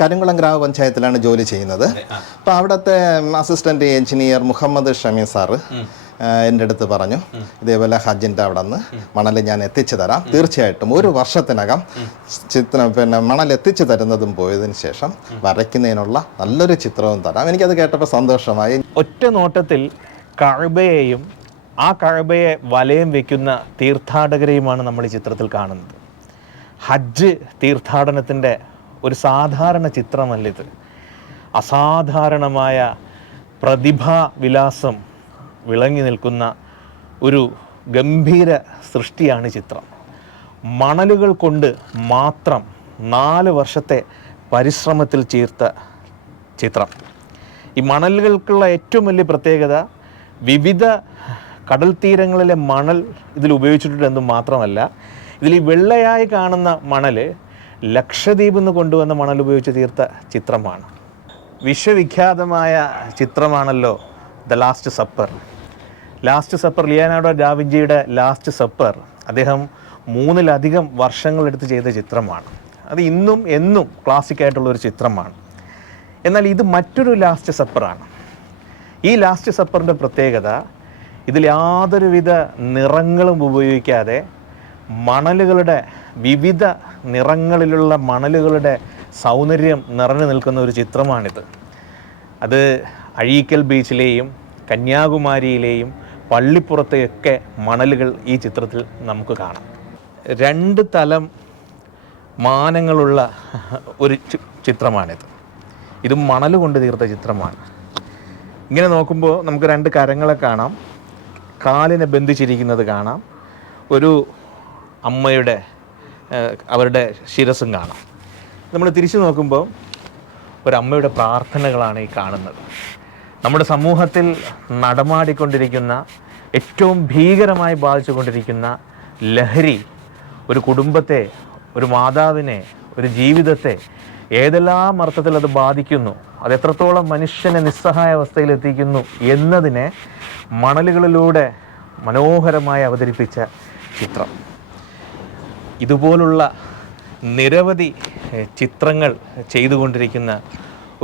കരിങ്കുളം ഗ്രാമപഞ്ചായത്തിലാണ് ജോലി ചെയ്യുന്നത്. അപ്പോൾ അവിടുത്തെ assistant engineer Muhammad Shameer sir എൻ്റെ അടുത്ത് പറഞ്ഞു, ഇതേപോലെ ഹജ്ജിൻ്റെ അവിടെ നിന്ന് മണൽ ഞാൻ എത്തിച്ചു തരാം, തീർച്ചയായിട്ടും 1 വർഷത്തിനകം മണൽ എത്തിച്ചു തരുന്നതും പോയതിന് ശേഷം വരയ്ക്കുന്നതിനുള്ള നല്ലൊരു ചിത്രവും തരാം. എനിക്കത് കേട്ടപ്പോൾ സന്തോഷമായി. ഒറ്റ നോട്ടത്തിൽ കഅബയെയും ആ കഅബയെ വലയം വയ്ക്കുന്ന തീർത്ഥാടകരെയുമാണ് നമ്മൾ ഈ ചിത്രത്തിൽ കാണുന്നത്. ഹജ്ജ് തീർത്ഥാടനത്തിൻ്റെ ഒരു സാധാരണ ചിത്രമല്ലിത്. അസാധാരണമായ പ്രതിഭാവിലാസം വിളങ്ങി നിൽക്കുന്ന ഒരു ഗംഭീര സൃഷ്ടിയാണ് ചിത്രം. മണലുകൾ കൊണ്ട് മാത്രം 4 വർഷത്തെ പരിശ്രമത്തിൽ ചേർത്ത ചിത്രം. ഈ മണലുകൾക്കുള്ള ഏറ്റവും വലിയ പ്രത്യേകത വിവിധ കടൽ തീരങ്ങളിലെ മണൽ ഇതിൽ ഉപയോഗിച്ചിട്ടുണ്ടെന്ന് മാത്രമല്ല, ഇതിൽ ഈ വെള്ളയായി കാണുന്ന മണൽ ലക്ഷദ്വീപിൽ നിന്ന് കൊണ്ടുവന്ന മണൽ ഉപയോഗിച്ച് തീർത്ത ചിത്രമാണ്. വിശ്വവിഖ്യാതമായ ചിത്രമാണല്ലോ ദ ലാസ്റ്റ് സപ്പർ. ലിയനാർഡോ ഡാവിഞ്ചിയുടെ ലാസ്റ്റ് സപ്പർ അദ്ദേഹം 3-ലധികം വർഷങ്ങളെടുത്ത് ചെയ്ത ചിത്രമാണ്. അത് ഇന്നും എന്നും ക്ലാസിക്കായിട്ടുള്ളൊരു ചിത്രമാണ്. എന്നാൽ ഇത് മറ്റൊരു ലാസ്റ്റ് സപ്പറാണ്. ഈ ലാസ്റ്റ് സപ്പറിൻ്റെ പ്രത്യേകത, ഇതിൽ യാതൊരുവിധ നിറങ്ങളും ഉപയോഗിക്കാതെ മണലുകളുടെ വിവിധ നിറങ്ങളിലുള്ള മണലുകളുടെ സൗന്ദര്യം നിറഞ്ഞു നിൽക്കുന്ന ഒരു ചിത്രമാണിത്. അത് അഴീക്കൽ ബീച്ചിലെയും കന്യാകുമാരിയിലെയും പള്ളിപ്പുറത്തെയൊക്കെ മണലുകൾ ഈ ചിത്രത്തിൽ നമുക്ക് കാണാം. 2 തലം മാനങ്ങളുള്ള ഒരു ചിത്രമാണിത്. ഇതും മണൽ കൊണ്ട് തീർത്ത ചിത്രമാണ്. ഇങ്ങനെ നോക്കുമ്പോൾ നമുക്ക് 2 കരങ്ങളെ കാണാം, കാലിനെ ബന്ധിച്ചിരിക്കുന്നത് കാണാം, ഒരു അമ്മയുടെ അവരുടെ ശിരസും കാണാം. നമ്മൾ തിരിച്ചു നോക്കുമ്പോൾ ഒരമ്മയുടെ പ്രാർത്ഥനകളാണ് ഈ കാണുന്നത്. നമ്മുടെ സമൂഹത്തിൽ നടമാടിക്കൊണ്ടിരിക്കുന്ന ഏറ്റവും ഭീകരമായി ബാധിച്ചുകൊണ്ടിരിക്കുന്ന ലഹരി ഒരു കുടുംബത്തെ, ഒരു മാതാവിനെ, ഒരു ജീവിതത്തെ ഏതെല്ലാം അർത്ഥത്തിൽ അത് ബാധിക്കുന്നു, അതെത്രത്തോളം മനുഷ്യനെ നിസ്സഹായ അവസ്ഥയിലെത്തിക്കുന്നു എന്നതിനെ മണലുകളിലൂടെ മനോഹരമായി അവതരിപ്പിച്ച ചിത്രം. ഇതുപോലുള്ള നിരവധി ചിത്രങ്ങൾ ചെയ്തുകൊണ്ടിരിക്കുന്ന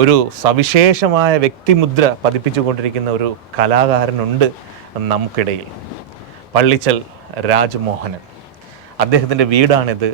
ഒരു സവിശേഷമായ വ്യക്തിമുദ്ര പതിപ്പിച്ചുകൊണ്ടിരിക്കുന്ന ഒരു കലാകാരനുണ്ട് നമുക്കിടയിൽ. പള്ളിച്ചൽ രാജ്മോഹനൻ. അദ്ദേഹത്തിൻ്റെ വീടാണിത്.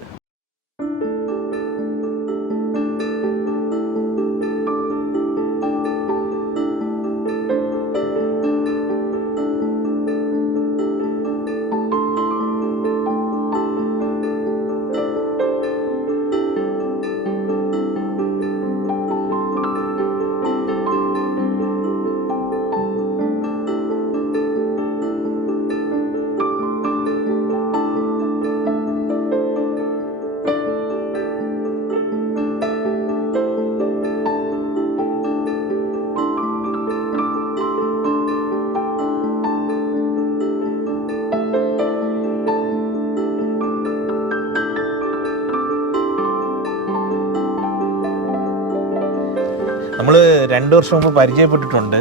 നമ്മൾ 2 വർഷം മുമ്പ് പരിചയപ്പെട്ടിട്ടുണ്ട്.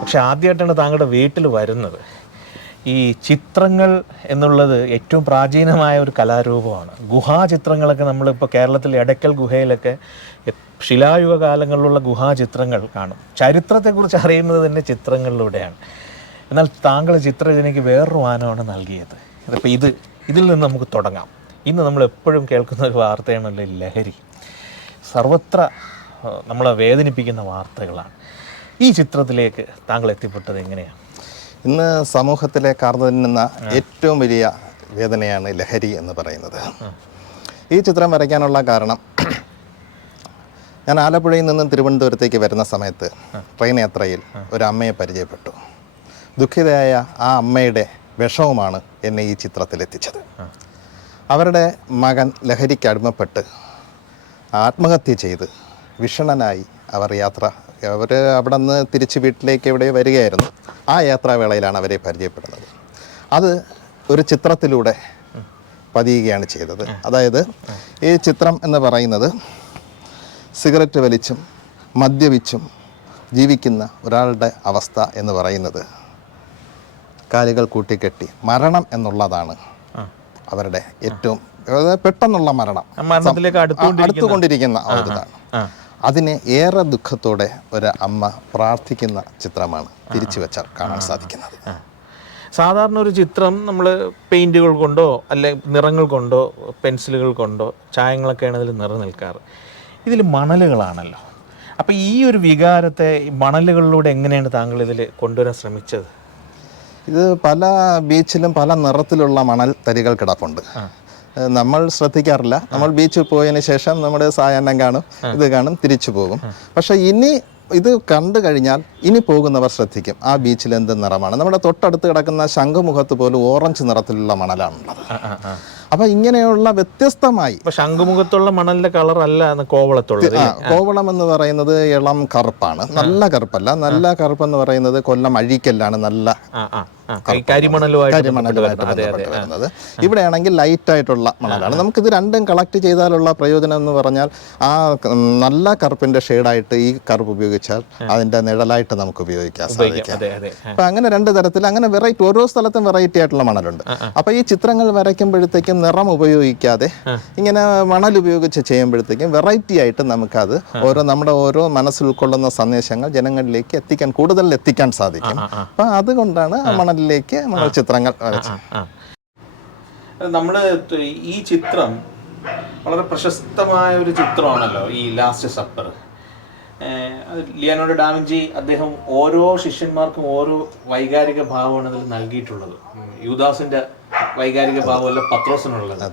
പക്ഷെ ആദ്യമായിട്ടാണ് താങ്കളുടെ വീട്ടിൽ വരുന്നത്. ഈ ചിത്രങ്ങൾ എന്നുള്ളത് ഏറ്റവും പ്രാചീനമായ ഒരു കലാരൂപമാണ്. ഗുഹാചിത്രങ്ങളൊക്കെ നമ്മളിപ്പോൾ കേരളത്തിൽ എടക്കൽ ഗുഹയിലൊക്കെ ശിലായുഗ കാലങ്ങളിലുള്ള ഗുഹാചിത്രങ്ങൾ കാണും. ചരിത്രത്തെക്കുറിച്ച് അറിയുന്നത് തന്നെ ചിത്രങ്ങളിലൂടെയാണ്. എന്നാൽ താങ്കൾ ചിത്രരചനയ്ക്ക് വേറൊരു മാനമാണ് നൽകിയത്. അപ്പോൾ ഇതിൽ നിന്ന് നമുക്ക് തുടങ്ങാം. ഇന്ന് നമ്മൾ എപ്പോഴും കേൾക്കുന്ന ഒരു വാർത്തയാണല്ലോ ലഹരി. സർവത്ര നമ്മളെ വേദനിപ്പിക്കുന്ന വാർത്തകളാണ്. ഈ ചിത്രത്തിലേക്ക് താങ്കൾ എത്തിപ്പെട്ടത് എങ്ങനെയാണ്? ഇന്ന് സമൂഹത്തിലെ കാർന്നുതിന്നുന്ന ഏറ്റവും വലിയ വേദനയാണ് ലഹരി എന്ന് പറയുന്നത്. ഈ ചിത്രം വരയ്ക്കാനുള്ള കാരണം, ഞാൻ ആലപ്പുഴയിൽ നിന്നും തിരുവനന്തപുരത്തേക്ക് വരുന്ന സമയത്ത് ട്രെയിൻ യാത്രയിൽ ഒരു അമ്മയെ പരിചയപ്പെട്ടു. ദുഃഖിതയായ ആ അമ്മയുടെ വിഷമമാണ് എന്നെ ഈ ചിത്രത്തിലെത്തിച്ചത്. അവരുടെ മകൻ ലഹരിക്ക് അടിമപ്പെട്ട് ആത്മഹത്യ ചെയ്ത് വിഷണ്ണനായി അവർ അവിടെ നിന്ന് തിരിച്ച് വീട്ടിലേക്ക് എവിടെ വരികയായിരുന്നു. ആ യാത്രാവേളയിലാണ് അവരെ പരിചയപ്പെടുന്നത്. അത് ഒരു ചിത്രത്തിലൂടെ പതിയുകയാണ് ചെയ്തത്. അതായത് ഈ ചിത്രം എന്ന് പറയുന്നത് സിഗരറ്റ് വലിച്ചും മദ്യപിച്ചും ജീവിക്കുന്ന ഒരാളുടെ അവസ്ഥ എന്ന് പറയുന്നത് കാലുകൾ കൂട്ടിക്കെട്ടി മരണം എന്നുള്ളതാണ് അവരുടെ ഏറ്റവും പെട്ടെന്നുള്ള മരണം, അടുത്തുകൊണ്ടിരിക്കുന്ന ഒരിതാണ്. അതിനെ ഏറെ ദുഃഖത്തോടെ ഒരു അമ്മ പ്രാർത്ഥിക്കുന്ന ചിത്രമാണ് തിരിച്ചു വെച്ചാൽ കാണാൻ സാധിക്കുന്നത്. സാധാരണ ഒരു ചിത്രം നമ്മൾ പെയിൻറ്റുകൾ കൊണ്ടോ അല്ലെ നിറങ്ങൾ കൊണ്ടോ പെൻസിലുകൾ കൊണ്ടോ ചായങ്ങളൊക്കെയാണ് ഇതിൽ നിലനിൽക്കാറ്. ഇതിൽ മണലുകളാണല്ലോ. അപ്പോൾ ഈ ഒരു വികാരത്തെ ഈ മണലുകളിലൂടെ എങ്ങനെയാണ് താങ്കൾ ഇതിൽ കൊണ്ടുവരാൻ ശ്രമിച്ചത്? ഇത് പല ബീച്ചിലും പല നിറത്തിലുള്ള മണൽ തരികൾ കിടപ്പുണ്ട്. നമ്മൾ ശ്രദ്ധിക്കാറില്ല. നമ്മൾ ബീച്ചിൽ പോയതിന് ശേഷം നമ്മുടെ സായാഹ്നം കാണും, ഇത് കാണും, തിരിച്ചു പോകും. പക്ഷേ ഇനി ഇത് കണ്ടു കഴിഞ്ഞാൽ ഇനി പോകുന്നവർ ശ്രദ്ധിക്കും ആ ബീച്ചിൽ എന്ത് നിറമാണ്. നമ്മുടെ തൊട്ടടുത്ത് കിടക്കുന്ന ശംഖുമുഖത്ത് പോലും ഓറഞ്ച് നിറത്തിലുള്ള മണലാണുള്ളത്. അപ്പൊ ഇങ്ങനെയുള്ള വ്യത്യസ്തമായി ശംഖുമുഖത്തുള്ള മണലിന്റെ കളർ അല്ല കോവളത്തുള്ളത്. കോവളം എന്ന് പറയുന്നത് ഇളം കറുപ്പാണ്, നല്ല കറുപ്പല്ല. നല്ല കറുപ്പ് എന്ന് പറയുന്നത് കൊല്ലം അഴീക്കലാണ് നല്ല കരിമണലുമായിട്ട് ബന്ധപ്പെട്ട് വരുന്നത്. ഇവിടെയാണെങ്കിൽ ലൈറ്റ് ആയിട്ടുള്ള മണലാണ്. നമുക്കിത് രണ്ടും കളക്ട് ചെയ്താലുള്ള പ്രയോജനം എന്ന് പറഞ്ഞാൽ ആ നല്ല കറുപ്പിന്റെ ഷെയ്ഡായിട്ട് ഈ കറുപ്പ് ഉപയോഗിച്ചാൽ അതിന്റെ നിഴലായിട്ട് നമുക്ക് ഉപയോഗിക്കാൻ സാധിക്കും. അപ്പൊ അങ്ങനെ രണ്ട് തരത്തിൽ അങ്ങനെ വെറൈറ്റി, ഓരോ സ്ഥലത്തും വെറൈറ്റി ആയിട്ടുള്ള മണലുണ്ട്. അപ്പൊ ഈ ചിത്രങ്ങൾ വരയ്ക്കുമ്പോഴത്തേക്കും നിറം ഉപയോഗിക്കാതെ ഇങ്ങനെ മണൽ ഉപയോഗിച്ച് ചെയ്യുമ്പോഴത്തേക്കും വെറൈറ്റി ആയിട്ട് നമുക്കത് നമ്മുടെ ഓരോ മനസ്സിൽ ഉൾക്കൊള്ളുന്ന സന്ദേശങ്ങൾ ജനങ്ങളിലേക്ക് കൂടുതൽ എത്തിക്കാൻ സാധിക്കും. അപ്പൊ അതുകൊണ്ടാണ് മണലിലേക്ക് നമ്മൾ ചിത്രങ്ങൾ വരച്ചത്. നമ്മൾ ഈ ചിത്രം വളരെ പ്രശസ്തമായ ഒരു ചിത്രമാണല്ലോ, ഈ ലാസ്റ്റ് സപ്പർ. ലിയനാർഡോ ഡാവിഞ്ചി അദ്ദേഹം ഓരോ ശിഷ്യന്മാർക്കും ഓരോ വൈകാരിക ഭാവമാണ് അതിൽ നൽകിയിട്ടുള്ളത്. യൂദാസിന്റെ വൈകാരിക ഭാവമല്ല പത്രോസിനുള്ളത്.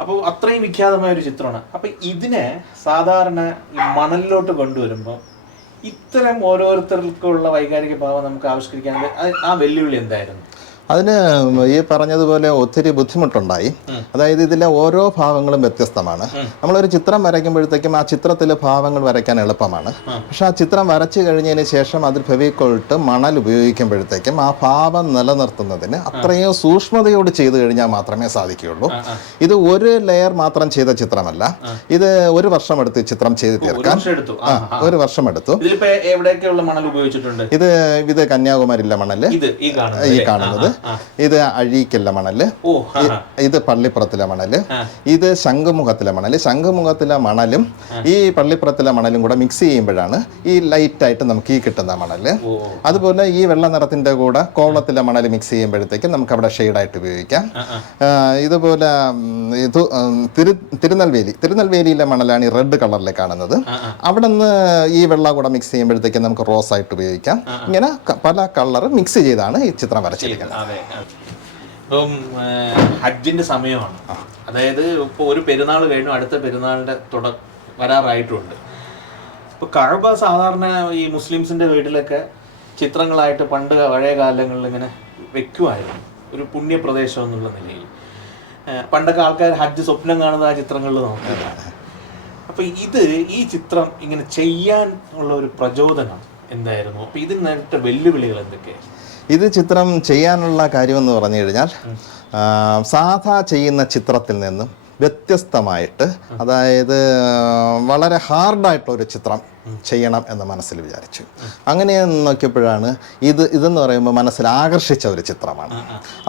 അപ്പോൾ അത്രയും വിഖ്യാതമായ ഒരു ചിത്രമാണ്. അപ്പം ഇതിനെ സാധാരണ ഈ മണലിലോട്ട് കൊണ്ടുവരുമ്പോൾ ഇത്തരം ഓരോരുത്തർക്കുള്ള വൈകാരിക ഭാവം നമുക്ക് ആവിഷ്കരിക്കാൻ ആ വെല്ലുവിളി എന്തായിരുന്നു? അതിന് ഈ പറഞ്ഞതുപോലെ ഒത്തിരി ബുദ്ധിമുട്ടുണ്ടായി. അതായത് ഇതിലെ ഓരോ ഭാവങ്ങളും വ്യത്യസ്തമാണ്. നമ്മളൊരു ചിത്രം വരയ്ക്കുമ്പോഴത്തേക്കും ആ ചിത്രത്തിലെ ഭാവങ്ങൾ വരയ്ക്കാൻ എളുപ്പമാണ്. പക്ഷെ ആ ചിത്രം വരച്ചു കഴിഞ്ഞതിന് ശേഷം അതിൽ ഫെവിക്കോളിട്ട് മണൽ ഉപയോഗിക്കുമ്പോഴത്തേക്കും ആ ഭാവം നിലനിർത്തുന്നതിന് അത്രയും സൂക്ഷ്മതയോട് ചെയ്തു കഴിഞ്ഞാൽ മാത്രമേ സാധിക്കുകയുള്ളൂ. ഇത് ഒരു ലെയർ മാത്രം ചെയ്ത ചിത്രമല്ല. ഇത് ഒരു വർഷം എടുത്ത് ചിത്രം ചെയ്ത് തീർക്കാൻ ഒരു വർഷം എടുത്തു. ഇത് കന്യാകുമാരിയിലെ മണല്, ഈ കാണുന്നത് ഇത് അഴീക്കല്ല മണല്, ഇത് പള്ളിപ്പുറത്തിലെ മണല്, ഇത് ശംഖുമുഖത്തിലെ മണല്. ശംഖുമുഖത്തിലെ മണലും ഈ പള്ളിപ്പുറത്തിലെ മണലും കൂടെ മിക്സ് ചെയ്യുമ്പോഴാണ് ഈ ലൈറ്റ് ആയിട്ട് നമുക്ക് ഈ കിട്ടുന്ന മണല്. അതുപോലെ ഈ വെള്ള നിറത്തിന്റെ കൂടെ കോവളത്തിലെ മണൽ മിക്സ് ചെയ്യുമ്പോഴത്തേക്കും നമുക്ക് അവിടെ ഷെയ്ഡായിട്ട് ഉപയോഗിക്കാം. ഇതുപോലെ ഇത് തിരുനെൽവേലിയിലെ മണലാണ് ഈ റെഡ് കളറിൽ കാണുന്നത്. അവിടെ നിന്ന് ഈ വെള്ള കൂടെ മിക്സ് ചെയ്യുമ്പോഴത്തേക്കും നമുക്ക് റോസ് ആയിട്ട് ഉപയോഗിക്കാം. ഇങ്ങനെ പല കളർ മിക്സ് ചെയ്താണ് ഈ ചിത്രം വരച്ചിരിക്കുന്നത്. ഇപ്പം ഹജ്ജിന്റെ സമയമാണ്. അതായത് ഇപ്പോൾ ഒരു പെരുന്നാൾ കഴിഞ്ഞു, അടുത്ത പെരുന്നാളിന്റെ വരാറായിട്ടുണ്ട്. ഇപ്പൊ കഅബ സാധാരണ ഈ മുസ്ലിംസിന്റെ വീട്ടിലൊക്കെ ചിത്രങ്ങളായിട്ട് പണ്ട് പഴയ കാലങ്ങളിൽ ഇങ്ങനെ വെക്കുമായിരുന്നു, ഒരു പുണ്യപ്രദേശം എന്നുള്ള നിലയിൽ. പണ്ടൊക്കെ ആൾക്കാർ ഹജ്ജ് സ്വപ്നം കാണുന്നത് ആ ചിത്രങ്ങളിൽ നോക്കില്ല. അപ്പൊ ഈ ചിത്രം ഇങ്ങനെ ചെയ്യാൻ ഉള്ള ഒരു പ്രചോദനം എന്തായിരുന്നു? അപ്പൊ ഇതിന് നേരിട്ട വെല്ലുവിളികൾ എന്തൊക്കെയാണ്? ഇത് ചിത്രം ചെയ്യാനുള്ള കാര്യമെന്ന് പറഞ്ഞു കഴിഞ്ഞാൽ സാധാ ചെയ്യുന്ന ചിത്രത്തിൽ നിന്നും വ്യത്യസ്തമായിട്ട്, അതായത് വളരെ ഹാർഡായിട്ടുള്ളൊരു ചിത്രം ചെയ്യണം എന്ന് മനസ്സിൽ വിചാരിച്ചു. അങ്ങനെ നോക്കിയപ്പോഴാണ് ഇതെന്ന് പറയുമ്പോൾ മനസ്സിൽ ആകർഷിച്ച ഒരു ചിത്രമാണ്.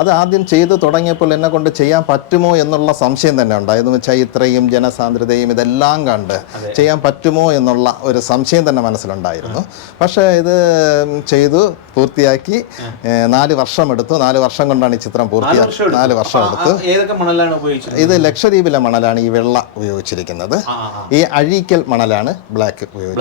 അത് ആദ്യം ചെയ്തു തുടങ്ങിയപ്പോൾ എന്നെ കൊണ്ട് ചെയ്യാൻ പറ്റുമോ എന്നുള്ള സംശയം തന്നെ ഉണ്ടായെന്ന് വെച്ചാൽ ഇത്രയും ജനസാന്ദ്രതയും ഇതെല്ലാം കണ്ട് ചെയ്യാൻ പറ്റുമോ എന്നുള്ള ഒരു സംശയം തന്നെ മനസ്സിലുണ്ടായിരുന്നു. പക്ഷേ ഇത് ചെയ്തു പൂർത്തിയാക്കി 4 വർഷം എടുത്തു. 4 വർഷം കൊണ്ടാണ് ഈ ചിത്രം പൂർത്തിയാക്കി. 4 വർഷം എടുത്തു. ഇത് ലക്ഷദ്വീപിലെ മണലാണ് ഈ വെള്ള ഉപയോഗിച്ചിരിക്കുന്നത്. ഈ അഴീക്കൽ മണലാണ് ബ്ലാക്ക് ഉപയോഗിച്ചിരിക്കുന്നത്.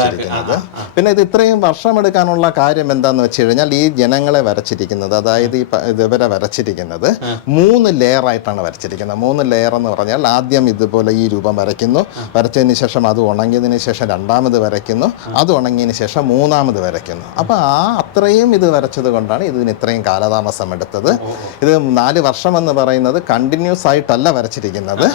പിന്നെ ഇത് ഇത്രയും വർഷം എടുക്കാനുള്ള കാര്യം എന്താന്ന് വെച്ച് കഴിഞ്ഞാൽ ഈ ജനങ്ങളെ വരച്ചിരിക്കുന്നത്, അതായത് ഇവരെ വരച്ചിരിക്കുന്നത് 3 ലെയർ ആയിട്ടാണ് വരച്ചിരിക്കുന്നത്. 3 ലെയർ എന്ന് പറഞ്ഞാൽ ആദ്യം ഇതുപോലെ ഈ രൂപം വരയ്ക്കുന്നു, വരച്ചതിന് ശേഷം അത് ഉണങ്ങിയതിന് ശേഷം രണ്ടാമത് വരയ്ക്കുന്നു, അത് ഉണങ്ങിയതിന് ശേഷം മൂന്നാമത് വരയ്ക്കുന്നു. അപ്പോൾ അത്രയും ഇത് വരച്ചത് കൊണ്ടാണ് ഇതിന് ഇത്രയും കാലതാമസം എടുത്തത്. ഇത് 4 വർഷം എന്ന് പറയുന്നത് കണ്ടിന്യൂസ് ആയിട്ടല്ല വരച്ചിരിക്കുന്നത്.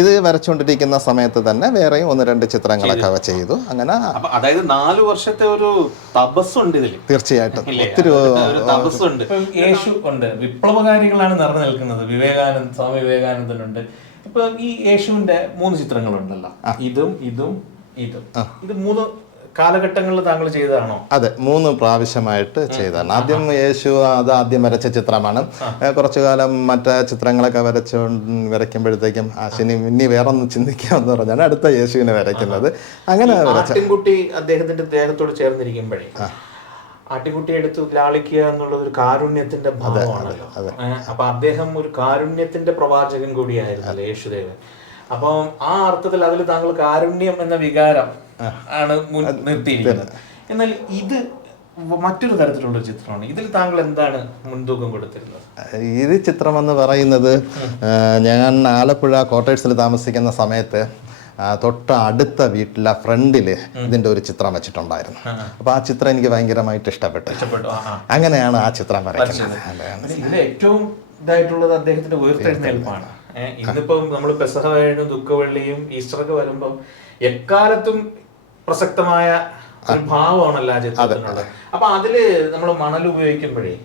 ഇത് വരച്ചുകൊണ്ടിരിക്കുന്ന സമയത്ത് തന്നെ വേറെയും 1-2 ചിത്രങ്ങളൊക്കെ ചെയ്തു. അങ്ങനെ അതായത് 4 വർഷത്തെ ഒരു തപസ്സുണ്ട് ഇതിൽ. തീർച്ചയായിട്ടും ഒത്തിരി തപസ്സുണ്ട്. യേശു ഉണ്ട്, വിപ്ലവകാരികളാണ് നിറഞ്ഞു നിൽക്കുന്നത്. സ്വാമി വിവേകാനന്ദനുണ്ട്. ഇപ്പൊ ഈ യേശുവിന്റെ 3 ചിത്രങ്ങളുണ്ടല്ലോ, ഇതും ഇത് 3 കാലഘട്ടങ്ങളിൽ താങ്കൾ ചെയ്തതാണോ? അതെ, 3 പ്രാവശ്യമായിട്ട് ചെയ്തതാണ്. ആദ്യം യേശു അത് ആദ്യം വരച്ച ചിത്രമാണ്. കുറച്ചു കാലം മറ്റേ ചിത്രങ്ങളൊക്കെ വരയ്ക്കുമ്പോഴത്തേക്കും ആശിനി ഇനി വേറൊന്ന് ചിന്തിക്കാമെന്ന് പറഞ്ഞാണ് അടുത്ത യേശുവിനെ വരയ്ക്കുന്നത്. അങ്ങനെ ആട്ടിൻകുട്ടി അദ്ദേഹത്തിന്റെ ദേഹത്തോട് ചേർന്നിരിക്കുമ്പോഴേ ആട്ടിൻകുട്ടിയെ എടുത്ത് ലാളിക്കുക എന്നുള്ളത് ഒരു കാരുണ്യത്തിന്റെ ഭാവമാണല്ലോ. അപ്പൊ അദ്ദേഹം ഒരു കാരുണ്യത്തിന്റെ പ്രവാചകൻ കൂടിയായിരുന്നല്ലോ യേശുദേവൻ. അപ്പം ആ അർത്ഥത്തിൽ അതിൽ താങ്കൾ കാരുണ്യം എന്ന വികാരം ആണ് നിർത്തിയിരിക്കുന്നത്. എന്നാൽ ഇത് മറ്റൊരു തരത്തിലുള്ള ചിത്രമാണ്. ഇതിൽ താങ്കൾ എന്താണ് മുൻതൂക്കം കൊടുത്തിരുന്നത്? ഇത് ചിത്രം എന്ന് പറയുന്നത്, ഞാൻ ആലപ്പുഴ ക്വാർട്ടേഴ്സിൽ താമസിക്കുന്ന സമയത്ത് തൊട്ട് അടുത്ത വീട്ടിലെ ഫ്രണ്ടിൽ ഇതിന്റെ ഒരു ചിത്രം വെച്ചിട്ടുണ്ടായിരുന്നു. അപ്പൊ ആ ചിത്രം എനിക്ക് ഭയങ്കരമായിട്ട് ഇഷ്ടപ്പെട്ടു. അങ്ങനെയാണ് ആ ചിത്രം വരയ്ക്കുന്നത്. ഇതിൽ ഏറ്റവും ഇതായിട്ടുള്ളത് അദ്ദേഹത്തിന്റെ ഉയർത്തെഴുന്നേൽപ്പാണ്. ഇന്നിപ്പം നമ്മൾ പെസഹ കഴിഞ്ഞും ദുഃഖവെള്ളിയും ഈസ്റ്ററൊക്കെ വരുമ്പം എക്കാലത്തും പ്രസക്തമായ ഒരു ഭാവമാണല്ലോ ആ ചിത്രത്തിനുള്ളത്. അപ്പൊ അതില് നമ്മൾ മണൽ ഉപയോഗിക്കുമ്പോഴേ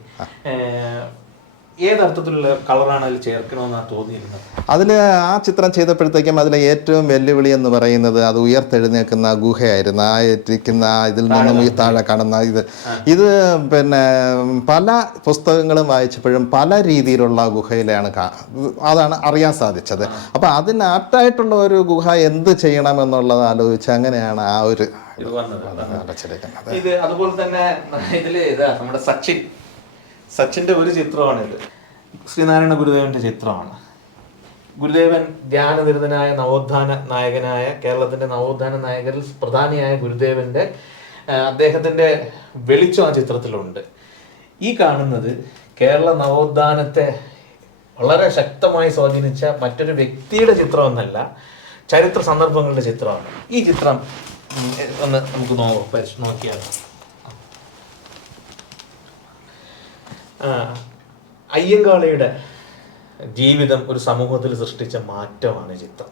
ഏതർത്ഥത്തിലുള്ള കളറാണ് അതിൽ ചേർക്കണമെന്നാണ് തോന്നിയിരുന്നത്? അതിൽ ആ ചിത്രം ചെയ്തപ്പോഴത്തേക്കും അതിലെ ഏറ്റവും വെല്ലുവിളി എന്ന് പറയുന്നത് അത് ഉയർത്തെഴുന്നേൽക്കുന്ന ഗുഹയായിരുന്നു. ആ ഇരിക്കുന്ന ഇതിൽ നിന്നും ഈ താഴെ കാണുന്ന ഇത് പിന്നെ പല പുസ്തകങ്ങളും വായിച്ചപ്പോഴും പല രീതിയിലുള്ള ഗുഹയിലാണ് അതാണ് അറിയാൻ സാധിച്ചത്. അപ്പം അതിന് ആപ്റ്റായിട്ടുള്ള ഒരു ഗുഹ എന്ത് ചെയ്യണമെന്നുള്ളത് ആലോചിച്ച് അങ്ങനെയാണ് ആ ഒരു ഇത്. അതുപോലെ തന്നെ ഇതില് നമ്മുടെ സച്ചിന്റെ ഒരു ചിത്രമാണിത്. ശ്രീനാരായണ ഗുരുദേവന്റെ ചിത്രമാണ്. ഗുരുദേവൻ ധ്യാനനിരതനായ നവോത്ഥാന നായകനായ കേരളത്തിന്റെ നവോത്ഥാന നായകരിൽ പ്രധാനിയായ ഗുരുദേവന്റെ അദ്ദേഹത്തിന്റെ വെളിച്ചം ആ ചിത്രത്തിലുണ്ട്. ഈ കാണുന്നത് കേരള നവോത്ഥാനത്തെ വളരെ ശക്തമായി സ്വാധീനിച്ച മറ്റൊരു വ്യക്തിയുടെ ചിത്രമൊന്നല്ല, ചരിത്ര സന്ദർഭങ്ങളുടെ ചിത്രമാണ്. ഈ ചിത്രം ഒന്ന് നമുക്ക് നോക്കിയാൽ അയ്യങ്കാളിയുടെ ജീവിതം ഒരു സമൂഹത്തിൽ സൃഷ്ടിച്ച മാറ്റമാണ് ചിത്രം.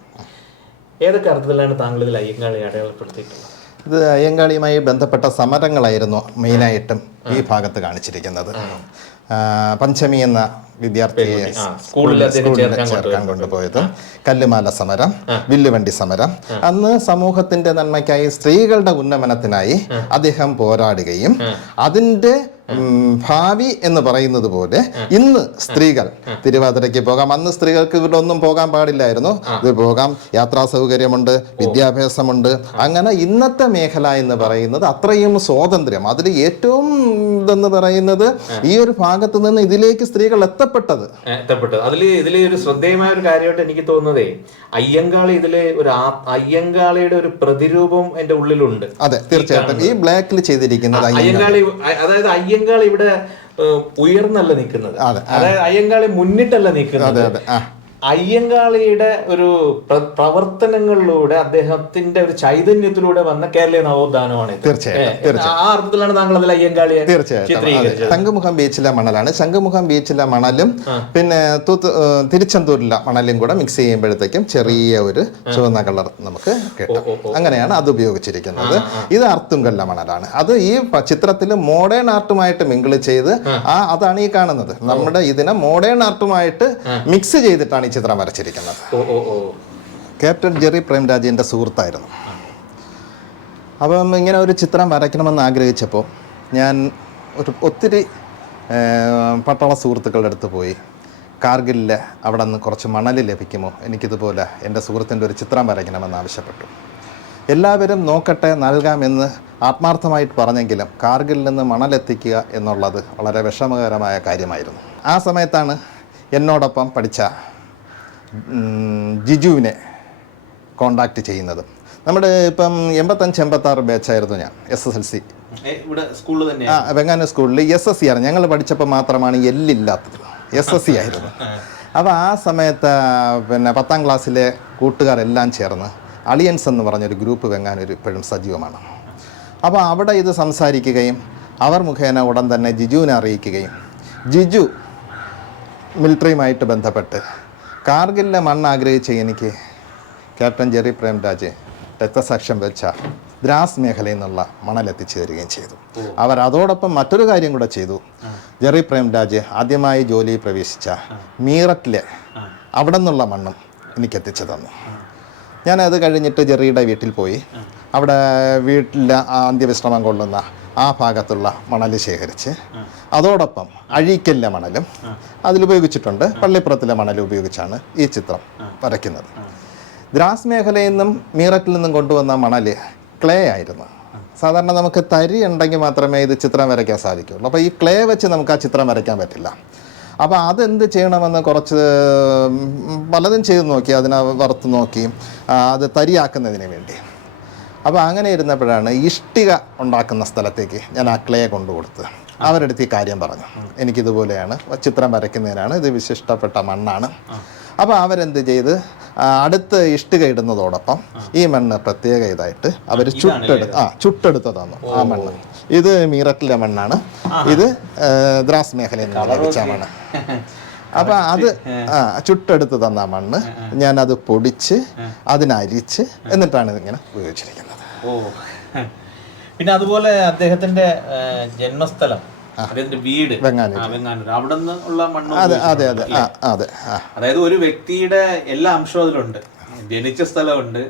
ഏതൊക്കെ അർത്ഥത്തിലാണ് താങ്കൾ ഇതിൽ അയ്യങ്കാളിയെ അടയാളപ്പെടുത്തിയിട്ടുള്ളത്? ഇത് അയ്യങ്കാളിയുമായി ബന്ധപ്പെട്ട സമരങ്ങളായിരുന്നു മെയിനായിട്ടും ഈ ഭാഗത്ത് കാണിച്ചിരിക്കുന്നത്. പഞ്ചമി എന്ന വിദ്യാർത്ഥിയെ സ്കൂളിൽ ചേർക്കാൻ കൊണ്ടുപോയതും, കല്ലുമാല സമരം, വില്ലുവണ്ടി സമരം. അന്ന് സമൂഹത്തിന്റെ നന്മയ്ക്കായി സ്ത്രീകളുടെ ഉന്നമനത്തിനായി അദ്ദേഹം പോരാടുകയും അതിന്റെ ഭാവി എന്ന് പറയുന്നത് പോലെ ഇന്ന് സ്ത്രീകൾ തിരുവാതിരയ്ക്ക് പോകാം. അന്ന് സ്ത്രീകൾക്ക് ഇവിടെ ഒന്നും പോകാൻ പാടില്ലായിരുന്നു. ഇത് പോകാം, യാത്രാ സൗകര്യമുണ്ട്, വിദ്യാഭ്യാസമുണ്ട്. അങ്ങനെ ഇന്നത്തെ മേഖല എന്ന് പറയുന്നത് അത്രയും സ്വാതന്ത്ര്യം. അതിൽ ഏറ്റവും ഇതെന്ന് പറയുന്നത് ഈ ഒരു ഭാഗത്ത് നിന്ന് ഇതിലേക്ക് സ്ത്രീകൾ എത്തപ്പെട്ടത്. ഇതിലെ ഒരു ശ്രദ്ധേയമായ ഒരു കാര്യമായിട്ട് എനിക്ക് തോന്നുന്നതേ, അയ്യങ്കാളി അയ്യങ്കാളിയുടെ ഒരു പ്രതിരൂപം എന്റെ ഉള്ളിലുണ്ട്. അതെ, തീർച്ചയായിട്ടും. ഈ ബ്ലാക്കിൽ ചെയ്തിരിക്കുന്നത് അയ്യങ്കാളി, അതായത് അയ്യങ്കാളി ഇവിടെ ഉയർന്നല്ല നിൽക്കുന്നത്, അതായത് അയ്യങ്കാളി മുന്നിട്ടല്ല നിൽക്കുന്നത്. അയ്യങ്കാളിയുടെ ഒരു പ്രവർത്തനങ്ങളിലൂടെ അദ്ദേഹത്തിന്റെ ഒരു ചൈതന്യത്തിലൂടെ വന്ന കേരളീയ നവോത്ഥാനമാണ്. ആ അർത്ഥത്തിലാണ് താങ്കൾ അതിൽ അയ്യങ്കാളിയെ തീർച്ചയായിട്ടും. ശംഖുമുഖം ബീച്ചിലെ മണലാണ്. ശംഖുമുഖം ബീച്ചിലെ മണലും പിന്നെ തിരുച്ചെന്തൂരിലെ മണലും കൂടെ മിക്സ് ചെയ്യുമ്പോഴത്തേക്കും ചെറിയ ഒരു ചുവന്ന കളർ നമുക്ക് കിട്ടും. അങ്ങനെയാണ് അത് ഉപയോഗിച്ചിരിക്കുന്നത്. ഇത് അർത്തുങ്കല്ല മണലാണ്. അത് ഈ ചിത്രത്തിൽ മോഡേൺ ആർട്ടുമായിട്ട് മിങ്കിൾ ചെയ്ത് അതാണ് ഈ കാണുന്നത്. നമ്മുടെ ഇതിനെ മോഡേൺ ആർട്ടുമായിട്ട് മിക്സ് ചെയ്തിട്ടാണ് ചിത്രം വരച്ചിരിക്കുന്നത്. Captain Jerry പ്രേംരാജിന്റെ സുഹൃത്തായിരുന്നു. അപ്പം ഇങ്ങനെ ഒരു ചിത്രം വരയ്ക്കണമെന്ന് ആഗ്രഹിച്ചപ്പോൾ ഞാൻ ഒത്തിരി പട്ടാള സുഹൃത്തുക്കളുടെ അടുത്ത് പോയി. കാർഗിലിൽ അവിടെ നിന്ന് കുറച്ച് മണൽ ലഭിക്കുമോ, എനിക്കിതുപോലെ എൻ്റെ സുഹൃത്തിൻ്റെ ഒരു ചിത്രം വരയ്ക്കണമെന്ന് ആവശ്യപ്പെട്ടു. എല്ലാവരും നോക്കട്ടെ, നൽകാമെന്ന് ആത്മാർത്ഥമായിട്ട് പറഞ്ഞെങ്കിലും കാർഗിലിൽ നിന്ന് മണലെത്തിക്കുക എന്നുള്ളത് വളരെ വിഷമകരമായ കാര്യമായിരുന്നു. ആ സമയത്താണ് എന്നോടൊപ്പം പഠിച്ച ജിജുവിനെ കോണ്ടാക്ട് ചെയ്യുന്നത്. നമ്മുടെ ഇപ്പം 85-86 ബാച്ചായിരുന്നു ഞാൻ. SSLC വെങ്ങാനൂർ സ്കൂളിൽ SSC ആണ്. ഞങ്ങൾ പഠിച്ചപ്പോൾ മാത്രമാണ് എല്ലില്ലാത്തത്, SSC ആയിരുന്നു. അപ്പോൾ ആ സമയത്ത് പിന്നെ 10ാം ക്ലാസ്സിലെ കൂട്ടുകാരെല്ലാം ചേർന്ന് അലിയൻസ് എന്ന് പറഞ്ഞൊരു ഗ്രൂപ്പ് വെങ്ങാനൂർ ഇപ്പോഴും സജീവമാണ്. അപ്പോൾ അവിടെ ഇത് സംസാരിക്കുകയും അവർ മുഖേന ഉടൻ തന്നെ ജിജുവിനെ അറിയിക്കുകയും ജിജു മിലിറ്ററിയുമായിട്ട് ബന്ധപ്പെട്ട് കാർഗിലിലെ മണ്ണ് ആഗ്രഹിച്ച എനിക്ക് ക്യാപ്റ്റൻ ജെറി പ്രേംരാജ് രക്തസാക്ഷ്യം വെച്ച ദ്രാസ് മേഖലയിൽ നിന്നുള്ള മണലെത്തിച്ചു തരികയും ചെയ്തു. അവർ അതോടൊപ്പം മറ്റൊരു കാര്യം കൂടെ ചെയ്തു. ജെറി പ്രേംരാജ് ആദ്യമായി ജോലിയിൽ പ്രവേശിച്ച മീററ്റിലെ അവിടെ നിന്നുള്ള മണ്ണും എനിക്കെത്തിച്ചു തന്നു. ഞാനത് കഴിഞ്ഞിട്ട് ജെറിയുടെ വീട്ടിൽ പോയി അവിടെ വീട്ടിൽ അന്ത്യവിശ്രമം കൊള്ളുന്ന ആ ഭാഗത്തുള്ള മണൽ ശേഖരിച്ച് അതോടൊപ്പം അഴീക്കലിലെ മണലും അതിലുപയോഗിച്ചിട്ടുണ്ട്. പള്ളിപ്പുറത്തിലെ മണൽ ഉപയോഗിച്ചാണ് ഈ ചിത്രം വരയ്ക്കുന്നത്. ദ്രാസ് മേഖലയിൽ നിന്നും മീററ്റിൽ നിന്നും കൊണ്ടുവന്ന മണൽ ക്ലേ ആയിരുന്നു. സാധാരണ നമുക്ക് തരി ഉണ്ടെങ്കിൽ മാത്രമേ ഇത് ചിത്രം വരയ്ക്കാൻ സാധിക്കുകയുള്ളൂ. അപ്പോൾ ഈ ക്ലേ വെച്ച് നമുക്ക് ആ ചിത്രം വരയ്ക്കാൻ പറ്റില്ല. അപ്പോൾ അതെന്ത് ചെയ്യണമെന്ന് കുറച്ച് പലതും ചെയ്ത് നോക്കി, അതിനെ വറുത്ത് നോക്കി അത് തരിയാക്കുന്നതിന് വേണ്ടി. അപ്പോൾ അങ്ങനെ ഇരുന്നപ്പോഴാണ് ഇഷ്ടിക ഉണ്ടാക്കുന്ന സ്ഥലത്തേക്ക് ഞാൻ ആ ക്ലേ കൊണ്ടുകൊടുത്ത് അവരെടുത്ത് ഈ കാര്യം പറഞ്ഞു, എനിക്കിതുപോലെയാണ് ചിത്രം വരയ്ക്കുന്നതിനാണ്, ഇത് വിശിഷ്ടപ്പെട്ട മണ്ണാണ്. അപ്പോൾ അവരെന്ത് ചെയ്ത് അടുത്ത് ഇഷ്ടിക ഇടുന്നതോടൊപ്പം ഈ മണ്ണ് പ്രത്യേക ഇതായിട്ട് അവർ ചുട്ടെടുത്ത് തന്നു. ആ മണ്ണ് ഇത് മീററ്റിലെ മണ്ണാണ്, ഇത് ദ്രാസ് മേഖലയിൽ നിന്ന് ലഭിച്ച മണ്ണ്. അപ്പം അത് ചുട്ടെടുത്ത് തന്ന മണ്ണ് ഞാനത് പൊടിച്ച് അതിനരിച്ച് എന്നിട്ടാണ് ഇതിങ്ങനെ ഉപയോഗിച്ചിരിക്കുന്നത്. പിന്നെ അതുപോലെ അദ്ദേഹത്തിന്റെ ജന്മസ്ഥലം, അദ്ദേഹത്തിന്റെ വീട് വെങ്ങാനൂർ, അവിടെ നിന്നുള്ള മണ്ണ്. അതെ അതെ അതെ അതെ. അതായത് ഒരു വ്യക്തിയുടെ എല്ലാ അംശവും അതിലുണ്ട്. ജനിച്ച സ്ഥലമുണ്ട്,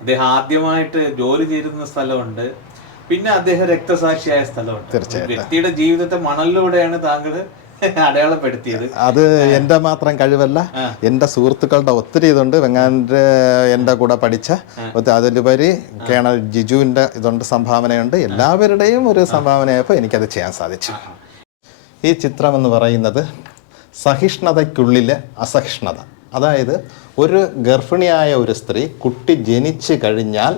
അദ്ദേഹം ആദ്യമായിട്ട് ജോലി ചെയ്തിരുന്ന സ്ഥലമുണ്ട്, പിന്നെ അദ്ദേഹം രക്തസാക്ഷിയായ സ്ഥലമുണ്ട്. തീർച്ചയായിട്ടും വ്യക്തിയുടെ ജീവിതത്തെ മണലിലൂടെയാണ് താങ്കൾ അടയാളപ്പെടുത്തിയത്. അത് എൻ്റെ മാത്രം കഴിവല്ല, എൻ്റെ സുഹൃത്തുക്കളുടെ ഒത്തിരി ഇതുണ്ട്. വെങ്ങാനൂർ എൻ്റെ കൂടെ പഠിച്ച അതിലുപരി കേണൽ ജിജുവിൻ്റെ ഇതുണ്ട്, സംഭാവനയുണ്ട്. എല്ലാവരുടെയും ഒരു സംഭാവനയായപ്പോൾ എനിക്കത് ചെയ്യാൻ സാധിച്ചു. ഈ ചിത്രം എന്ന് പറയുന്നത് സഹിഷ്ണുതയ്ക്കുള്ളിലെ അസഹിഷ്ണുത. അതായത് ഒരു ഗർഭിണിയായ ഒരു സ്ത്രീ കുട്ടി ജനിച്ചു കഴിഞ്ഞാൽ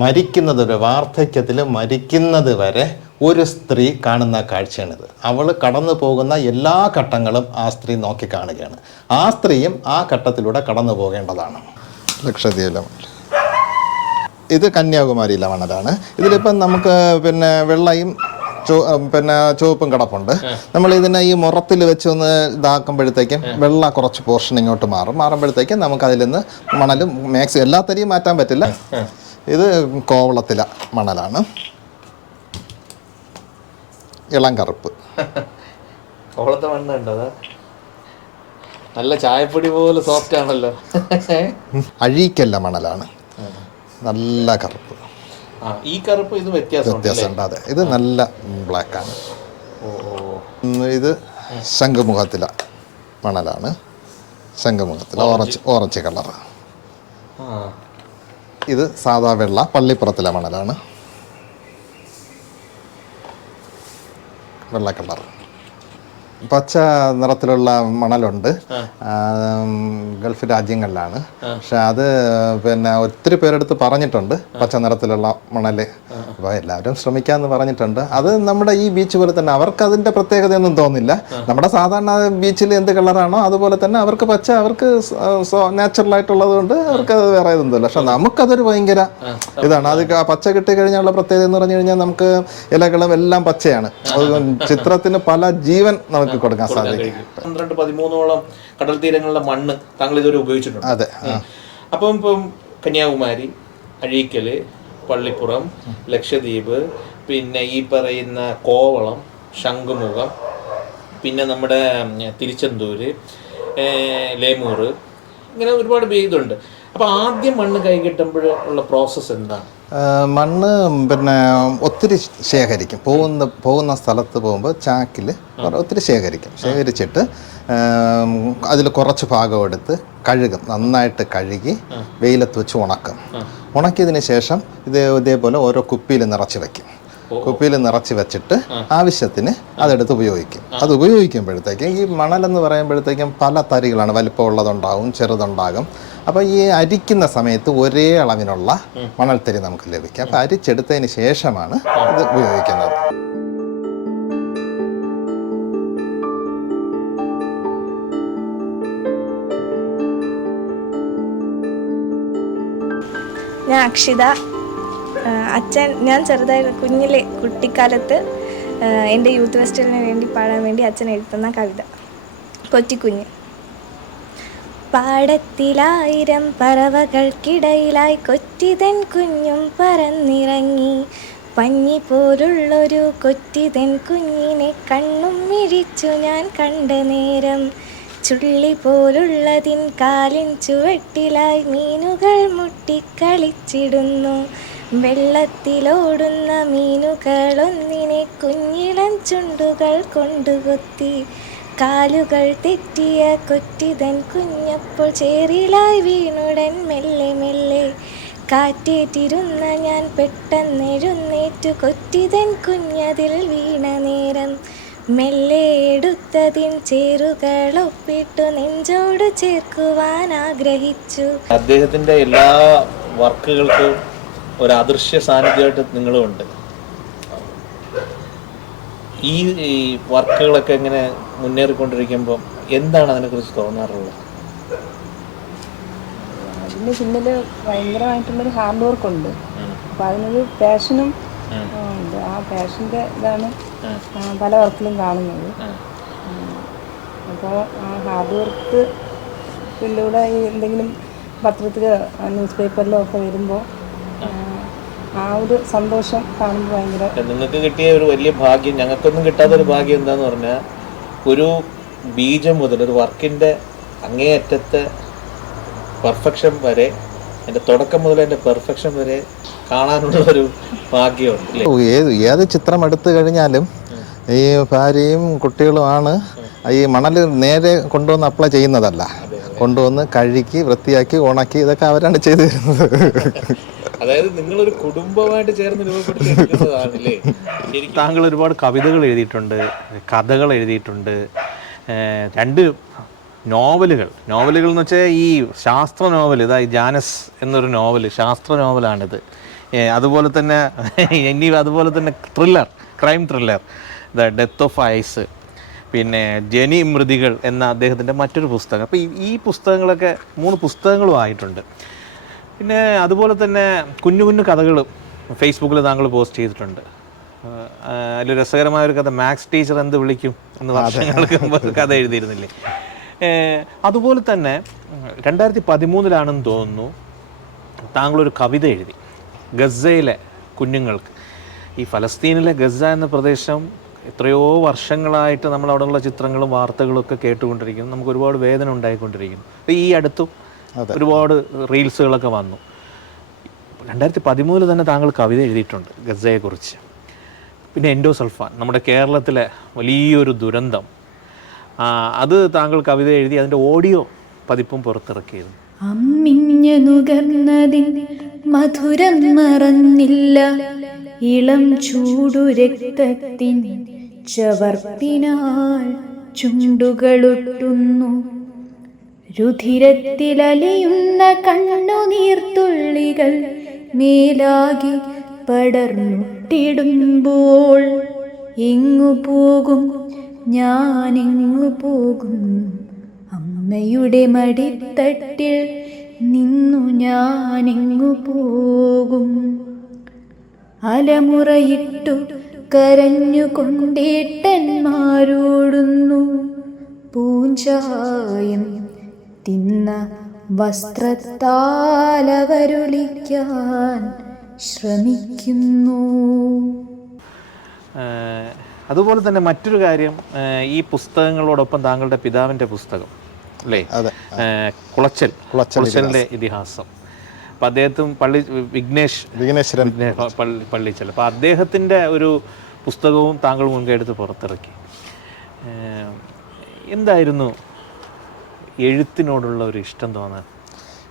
മരിക്കുന്നത്, ഒരു വാർദ്ധക്യത്തിൽ മരിക്കുന്നത് വരെ ഒരു സ്ത്രീ കാണുന്ന കാഴ്ചയാണിത്. അവൾ കടന്നു പോകുന്ന എല്ലാ ഘട്ടങ്ങളും ആ സ്ത്രീ നോക്കി കാണുകയാണ്. ആ സ്ത്രീയും ആ ഘട്ടത്തിലൂടെ കടന്നു പോകേണ്ടതാണ്. ലക്ഷദ്വീപിലെ മണൽ, ഇത് കന്യാകുമാരിയിലെ മണലാണ്. ഇതിലിപ്പം നമുക്ക് പിന്നെ വെള്ളയും പിന്നെ ചുവപ്പും കിടപ്പുണ്ട്. നമ്മൾ ഇതിനെ ഈ മുറത്തിൽ വെച്ച് ഒന്ന് ഇതാക്കുമ്പോഴത്തേക്കും വെള്ള കുറച്ച് പോർഷൻ ഇങ്ങോട്ട് മാറുമ്പോഴത്തേക്കും നമുക്ക് അതിൽ നിന്ന് മണലും മാക്സിമം എല്ലാ തരിയും മാറ്റാൻ പറ്റില്ല. ഇത് കോവളത്തിലെ മണലാണ്, ഇളം കറുപ്പ്. കോവളത്തെ മണ്ണ് ഉണ്ടോ? നല്ല ചായപ്പൊടി പോലെ സോഫ്റ്റ് ആണല്ലോ. അഴീക്കല്ല മണലാണ്, നല്ല കറുപ്പ്. ഈ കറുപ്പ് ഇത് വ്യത്യാസമുണ്ട്. അതെ, ഇത് നല്ല ബ്ലാക്കാണ്. ഇത് ശംഖുമുഖത്തിലെ മണലാണ്, ശംഖുമുഖത്തിലെ ഓറഞ്ച് കളർ. ഇത് സാധാ വെള്ള പള്ളിപ്പുറത്തിലെ മണലാണ്, വെള്ള കളർ. പച്ച നിറത്തിലുള്ള മണലുണ്ട്, ഗൾഫ് രാജ്യങ്ങളിലാണ്. പക്ഷെ അത് പിന്നെ ഒത്തിരി പേരെടുത്ത് പറഞ്ഞിട്ടുണ്ട് പച്ച നിറത്തിലുള്ള മണൽ. അപ്പോൾ എല്ലാവരും ശ്രമിക്കാമെന്ന് പറഞ്ഞിട്ടുണ്ട്. അത് നമ്മുടെ ഈ ബീച്ച് പോലെ തന്നെ, അവർക്ക് അതിൻ്റെ പ്രത്യേകതയൊന്നും തോന്നില്ല. നമ്മുടെ സാധാരണ ബീച്ചിൽ എന്ത് കളറാണോ അതുപോലെ തന്നെ അവർക്ക് പച്ച, അവർക്ക് നാച്ചുറലായിട്ടുള്ളത് കൊണ്ട് അവർക്ക് അത് വേറെ ഇതൊന്നുമില്ല. പക്ഷെ നമുക്കതൊരു ഭയങ്കര ഇതാണ്. അത് പച്ച കിട്ടിക്കഴിഞ്ഞാലുള്ള പ്രത്യേകത എന്ന് പറഞ്ഞു കഴിഞ്ഞാൽ നമുക്ക് ഇലകളും എല്ലാം പച്ചയാണ്. ചിത്രത്തിന് പല ജീവൻ നമുക്ക് കൊടുക്കാൻ സാധിക്കും. 12-13ഓളം കടൽ തീരങ്ങളുടെ മണ്ണ് താങ്കൾ ഇതുവരെ ഉപയോഗിച്ചിട്ടുണ്ട്. അതെ. അപ്പം കന്യാകുമാരി, അഴീക്കല്, പള്ളിപ്പുറം, ലക്ഷദ്വീപ്, പിന്നെ ഈ പറയുന്ന കോവളം, ശംഖുമുഖം, പിന്നെ നമ്മുടെ തിരുച്ചെന്തൂര്, ലേമൂർ, ഇങ്ങനെ ഒരുപാട് ഇതുണ്ട്. അപ്പോൾ ആദ്യം മണ്ണ് കൈ കിട്ടുമ്പോൾ ഉള്ള പ്രോസസ്സ് എന്താണ്? മണ്ണ് പിന്നെ ഒത്തിരി ശേഖരിക്കും. പോകുന്ന സ്ഥലത്ത് പോകുമ്പോൾ ചാക്കിൽ ഒത്തിരി ശേഖരിച്ചിട്ട് അതിൽ കുറച്ച് ഭാഗം എടുത്ത് കഴുകും, നന്നായിട്ട് കഴുകി വെയിലത്ത് വെച്ച് ഉണക്കും. ഉണക്കിയതിന് ശേഷം ഇതേപോലെ ഓരോ കുപ്പിയിൽ നിറച്ച് വയ്ക്കും. കുപ്പിയിൽ നിറച്ച് വെച്ചിട്ട് ആവശ്യത്തിന് അതെടുത്ത് ഉപയോഗിക്കും. അത് ഉപയോഗിക്കുമ്പോഴത്തേക്കും ഈ മണലെന്ന് പറയുമ്പോഴത്തേക്കും പല തരികളാണ്, വലിപ്പമുള്ളതുണ്ടാകും, ചെറുതുണ്ടാകും. അപ്പോൾ ഈ അരിക്കുന്ന സമയത്ത് ഒരേ അളവിനുള്ള മണൽത്തരി നമുക്ക് ലഭിക്കും. അപ്പോൾ അരിച്ചെടുത്തതിന് ശേഷമാണ് ഇത് ഉപയോഗിക്കുന്നത്. ഞാൻ അക്ഷിത. ഞാൻ ചെറുതായി കുട്ടിക്കാലത്ത് എൻ്റെ യൂത്ത് ഫെസ്റ്റിവലിന് വേണ്ടി പാടാൻ വേണ്ടി അച്ഛൻ എഴുതുന്ന കവിത കൊറ്റിക്കുഞ്ഞ്. പാടത്തിലായിരം പറവകൾക്കിടയിലായി കൊറ്റിതൻ കുഞ്ഞും പറന്നിറങ്ങി, പഞ്ഞി പോലുള്ളൊരു കൊറ്റിതൻ കുഞ്ഞിനെ കണ്ണും മിഴിച്ചു ഞാൻ കണ്ട നേരം, ചുള്ളി പോലുള്ളതിൻ കാലിൻ ചുവട്ടിലായി മീനുകൾ മുട്ടിക്കളിച്ചിടുന്നു, വെള്ളത്തിലോടുന്ന മീനുകളൊന്നിനെ കുഞ്ഞിളം ചുണ്ടുകൾ കൊണ്ടുകൊത്തി. കാലുകൾ തെറ്റിയ കൊറ്റിതൻ കുഞ്ഞപ്പോൾ ചേറിലായി വീണുടൻ മെല്ലെ മെല്ലെ. കാറ്റേറ്റിരുന്ന ഞാൻ പെട്ടെന്നെഴുന്നേറ്റു കൊറ്റിതൻ കുഞ്ഞതിൽ വീണ നേരം. മെല്ലെ എടുത്തതിൻ ചേറുകളൊപ്പിട്ടു നെഞ്ചോട് ചേർക്കുവാൻ ആഗ്രഹിച്ചു. അദ്ദേഹത്തിന്റെ എല്ലാ വർക്കുകൾക്കും ഒരു അദൃശ്യ സാന്നിധ്യമായിട്ട് നിങ്ങളും ഉണ്ട്. ഈ വർക്കുകളൊക്കെ ഇങ്ങനെ മുന്നേറിക്കൊണ്ടിരിക്കുമ്പോൾ എന്താണ് അതിനെക്കുറിച്ച് തോന്നാറുള്ളത്? അതിൻ്റെ പിന്നിൽ ഭയങ്കരമായിട്ടുള്ളൊരു ഹാർഡ് വർക്ക് ഉണ്ട്. അപ്പോൾ അതിനൊരു പാഷനും ഉണ്ട്. ആ പാഷൻ്റെ ഇതാണ് പല വർക്കിലും കാണുന്നത്. അപ്പോൾ ആ ഹാർഡ് വർക്കിലൂടെ ഈ എന്തെങ്കിലും പത്രത്തിലോ ന്യൂസ് പേപ്പറിലോ ഒക്കെ വരുമ്പോൾ ആ ഒരു സന്തോഷം കാണുമ്പോൾ ഭയങ്കര. നിങ്ങൾക്ക് കിട്ടിയ ഒരു വലിയ ഭാഗ്യം, ഞങ്ങൾക്കൊന്നും കിട്ടാത്തൊരു ഭാഗ്യം എന്താന്ന് പറഞ്ഞാൽ, ഒരു ബീജം മുതൽ ഒരു വർക്കിൻ്റെ അങ്ങേയറ്റത്തെ പെർഫെക്ഷൻ വരെ, എൻ്റെ തുടക്കം മുതൽ എൻ്റെ പെർഫെക്ഷൻ വരെ കാണാനുള്ളൊരു ഭാഗ്യമുണ്ട്. ഏത് ചിത്രം എടുത്തു കഴിഞ്ഞാലും ഈ ഭാര്യയും കുട്ടികളുമാണ് ഈ മണൽ നേരെ കൊണ്ടുവന്ന് അപ്ലൈ ചെയ്യുന്നതല്ല, കൊണ്ടുവന്ന് കഴുകി വൃത്തിയാക്കി ഉണക്കി ഇതൊക്കെ അവരാണ് ചെയ്തു തരുന്നത്. അതായത് നിങ്ങളൊരു കുടുംബമായിട്ട് ചേർന്ന് രൂപപ്പെടുത്തിയിരിക്കുന്നതാണല്ലേ. താങ്കൾ ഒരുപാട് കവിതകൾ എഴുതിയിട്ടുണ്ട്, കഥകൾ എഴുതിയിട്ടുണ്ട്, 2 നോവലുകൾ എന്ന് വെച്ചാൽ ഈ ശാസ്ത്ര നോവൽ, ഇതാ ജാനസ് എന്നൊരു നോവൽ, ശാസ്ത്ര നോവലാണിത്. അതുപോലെ തന്നെ അതുപോലെ തന്നെ crime thriller the death of ice, പിന്നെ ജനി മൃതികൾ എന്ന അദ്ദേഹത്തിൻ്റെ മറ്റൊരു പുസ്തകം. അപ്പോൾ ഈ പുസ്തകങ്ങളൊക്കെ 3 പുസ്തകങ്ങളും ആയിട്ടുണ്ട്. പിന്നെ അതുപോലെ തന്നെ കുഞ്ഞു കുഞ്ഞു കഥകളും ഫേസ്ബുക്കിൽ താങ്കൾ പോസ്റ്റ് ചെയ്തിട്ടുണ്ട്. അതിൽ രസകരമായൊരു കഥ, മാത്സ് ടീച്ചർ എന്ത് വിളിക്കും എന്ന് വർഷങ്ങൾക്ക് മുമ്പ് കഥ എഴുതിയിരുന്നില്ലേ. അതുപോലെ തന്നെ 2013 തോന്നുന്നു താങ്കളൊരു കവിത എഴുതി ഗസയിലെ കുഞ്ഞുങ്ങൾക്ക്. ഈ ഫലസ്തീനിലെ ഗസ എന്ന പ്രദേശം എത്രയോ വർഷങ്ങളായിട്ട് നമ്മൾ അവിടെയുള്ള ചിത്രങ്ങളും വാർത്തകളും ഒക്കെ കേട്ടുകൊണ്ടിരിക്കുന്നു. നമുക്ക് ഒരുപാട് വേദന ഉണ്ടായിക്കൊണ്ടിരിക്കുന്നു. ഈ അടുത്തും ഒരുപാട് റീൽസുകളൊക്കെ വന്നു. 2013 തന്നെ താങ്കൾ കവിത എഴുതിയിട്ടുണ്ട് ഗസയെക്കുറിച്ച്. പിന്നെ എൻഡോസൾഫാൻ, നമ്മുടെ കേരളത്തിലെ വലിയൊരു ദുരന്തം, അത് താങ്കൾ കവിത എഴുതി അതിൻ്റെ ഓഡിയോ പതിപ്പും പുറത്തിറക്കിയിരുന്നു. അമ്മിഞ്ഞു നുകർന്നതിൻ മധുരം മറന്നില്ല, ഇളം ചൂടു രക്തത്തിൻ ചവർപ്പിനാൽ ചുണ്ടുകളൊട്ടുന്നു, രുധിരത്തിലലിയുന്ന കണ്ണുനീർത്തുള്ളികൾ മേലാകി പടർന്നിടുമ്പോൾ, എങ്ങു പോകും ഞാനെങ്ങു പോകും, അമ്മയുടെ മടിത്തട്ടിൽ നിന്നു ഞാനെങ്ങു പോകും, അലമുറയിട്ടു കരഞ്ഞുകൊണ്ടേട്ടന്മാരോടുന്നു, പൂഞ്ചായം തിന്ന വസ്ത്രത്താലവരുളിക്കാൻ ശ്രമിക്കുന്നു. അതുപോലെ തന്നെ മറ്റൊരു കാര്യം, ഈ പുസ്തകങ്ങളോടൊപ്പം താങ്കളുടെ പിതാവിൻ്റെ പുസ്തകം അല്ലേ, കുളച്ചലിൻ്റെ ഇതിഹാസം. അപ്പം അദ്ദേഹത്തും വിഘ്നേശ്വരൻ പള്ളിച്ചൽ, അപ്പോൾ അദ്ദേഹത്തിൻ്റെ ഒരു പുസ്തകവും താങ്കൾ മുൻകൈ എടുത്ത് പുറത്തിറക്കി. എന്തായിരുന്നു എഴുത്തിനോടുള്ള ഒരു ഇഷ്ടം തോന്നാൻ?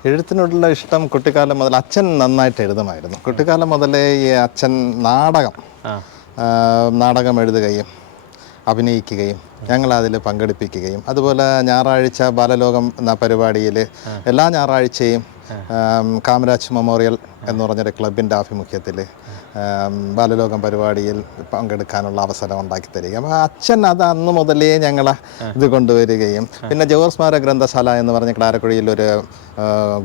എഴുത്തിനോടുള്ള ഇഷ്ടം കുട്ടിക്കാലം മുതൽ, അച്ഛൻ നന്നായിട്ട് എഴുതുമായിരുന്നു. കുട്ടിക്കാലം മുതലേ ഈ അച്ഛൻ നാടകം എഴുതുകയും അഭിനയിക്കുകയും ഞങ്ങളതിൽ പങ്കെടുപ്പിക്കുകയും, അതുപോലെ ഞായറാഴ്ച ബാലലോകം എന്ന പരിപാടിയിൽ എല്ലാ ഞായറാഴ്ചയും കാമരാജ് മെമ്മോറിയൽ എന്ന് പറഞ്ഞൊരു ക്ലബിൻ്റെ ആഭിമുഖ്യത്തിൽ ബാലലോകം പരിപാടിയിൽ പങ്കെടുക്കാനുള്ള അവസരം ഉണ്ടാക്കി തരിക. അപ്പോൾ അച്ഛൻ അത് അന്ന് മുതലേ ഞങ്ങളെ ഇത് കൊണ്ടുവരികയും, പിന്നെ ജവഹർ സ്മാരക ഗ്രന്ഥശാല എന്ന് പറഞ്ഞ ക്ലാരക്കുഴിയിലൊരു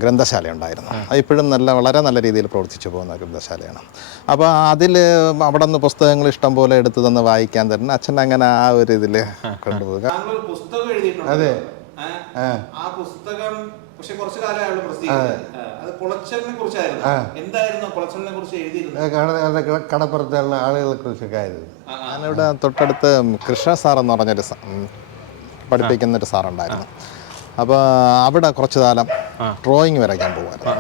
ഗ്രന്ഥശാല ഉണ്ടായിരുന്നു. അത് ഇപ്പോഴും വളരെ നല്ല രീതിയിൽ പ്രവർത്തിച്ചു പോകുന്ന ഗ്രന്ഥശാലയാണ്. അപ്പോൾ അതിൽ അവിടെ നിന്ന് പുസ്തകങ്ങൾ ഇഷ്ടം പോലെ എടുത്തു തന്ന് വായിക്കാൻ തരുന്ന അച്ഛൻ അങ്ങനെ ആ ഒരു ഇതിൽ കൊണ്ടുപോകുക. അതെ, ആ പുസ്തകം പക്ഷെ കുറച്ചു കാലമായുള്ള അത് കുളച്ചലിനെ കുറിച്ചായിരുന്നു. എന്തായിരുന്നു കുളച്ചലിനെ കുറിച്ച് എഴുതിയിരുന്നത്? കടപ്പുറത്തുള്ള ആളുകളെ കുറിച്ചൊക്കെ ആയിരുന്നു. ഞാനിവിടെ തൊട്ടടുത്ത് കൃഷ്ണ സാർ എന്ന് പറഞ്ഞൊരു പഠിപ്പിക്കുന്നൊരു സാറുണ്ടായിരുന്നു. അപ്പോൾ അവിടെ കുറച്ച് കാലം ഡ്രോയിങ് വരയ്ക്കാൻ പോകുമായിരുന്നു.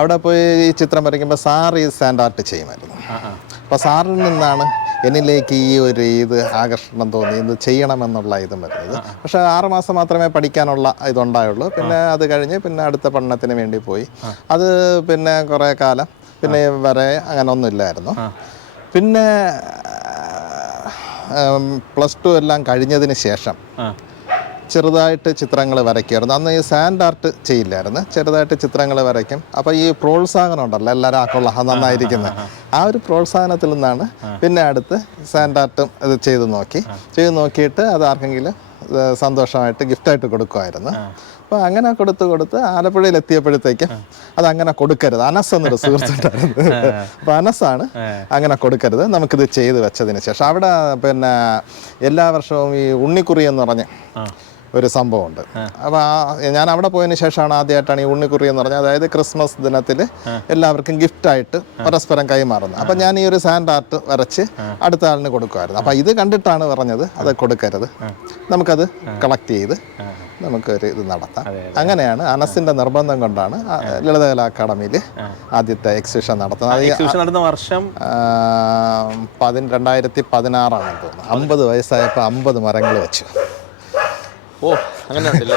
അവിടെ പോയി ഈ ചിത്രം വരയ്ക്കുമ്പോൾ സാർ ഈ സാൻഡ് ആർട്ട് ചെയ്യുമായിരുന്നു. അപ്പോൾ സാറിൽ നിന്നാണ് എന്നിലേക്ക് ഈ ഒരു ആകർഷണം തോന്നി, ഇത് ചെയ്യണമെന്നുള്ള ഇതും വരുന്നത്. പക്ഷേ 6 മാസം മാത്രമേ പഠിക്കാനുള്ള ഇതുണ്ടായുള്ളൂ. പിന്നെ അത് കഴിഞ്ഞ് പിന്നെ അടുത്ത പഠനത്തിന് വേണ്ടി പോയി. അത് പിന്നെ കുറേ കാലം പിന്നെ വരെ അങ്ങനെ ഒന്നുമില്ലായിരുന്നു. പിന്നെ +2 എല്ലാം കഴിഞ്ഞതിന് ശേഷം ചെറുതായിട്ട് ചിത്രങ്ങൾ വരയ്ക്കുമായിരുന്നു. അന്ന് ഈ സാൻഡ് ആർട്ട് ചെയ്യില്ലായിരുന്നു, ചെറുതായിട്ട് ചിത്രങ്ങൾ വരയ്ക്കും. അപ്പോൾ ഈ പ്രോത്സാഹനം ഉണ്ടല്ലോ, എല്ലാവരും ആക്കൊള്ളാം നന്നായിരിക്കുന്നത്, ആ ഒരു പ്രോത്സാഹനത്തിൽ നിന്നാണ് പിന്നെ അടുത്ത് സാൻഡ് ആർട്ടും ഇത് ചെയ്ത് നോക്കിയിട്ട് അത് ആർക്കെങ്കിലും സന്തോഷമായിട്ട് ഗിഫ്റ്റായിട്ട് കൊടുക്കുമായിരുന്നു. അപ്പോൾ അങ്ങനെ കൊടുത്ത് ആലപ്പുഴയിൽ എത്തിയപ്പോഴത്തേക്കും അതങ്ങനെ കൊടുക്കരുത്, അനസ് എന്നൊരു സുഹൃത്തുണ്ടായിരുന്നു. അപ്പോൾ അനസാണ് അങ്ങനെ കൊടുക്കരുത്, നമുക്കിത് ചെയ്ത് വെച്ചതിന് ശേഷം അവിടെ പിന്നെ എല്ലാ വർഷവും ഈ ഉണ്ണിക്കുറി എന്ന് പറഞ്ഞ് ഒരു സംഭവമുണ്ട്. അപ്പോൾ ഞാൻ അവിടെ പോയതിന് ശേഷമാണ് ആദ്യമായിട്ടാണ് ഈ ഉണ്ണിക്കുറി എന്ന് പറഞ്ഞാൽ, അതായത് ക്രിസ്മസ് ദിനത്തിൽ എല്ലാവർക്കും ഗിഫ്റ്റായിട്ട് പരസ്പരം കൈമാറുന്നത്. അപ്പം ഞാൻ ഈ ഒരു സാൻഡ് ആർട്ട് വരച്ച് അടുത്ത ആളിന് കൊടുക്കുമായിരുന്നു. അപ്പം ഇത് കണ്ടിട്ടാണ് പറഞ്ഞത് അത് കൊടുക്കരുത്, നമുക്കത് കളക്ട് ചെയ്ത് നമുക്കൊരു ഇത് നടത്താം. അങ്ങനെയാണ് അനസിന്റെ നിർബന്ധം കൊണ്ടാണ് ലളിതകലാ അക്കാദമിയിൽ ആദ്യത്തെ എക്സിബിഷൻ നടത്തുന്നത്. വർഷം 2016 തോന്നുന്നു. 50 വയസ്സായപ്പോൾ 50 മരങ്ങൾ വെച്ചു. ഓ, അങ്ങനെ ഉണ്ടല്ലേ.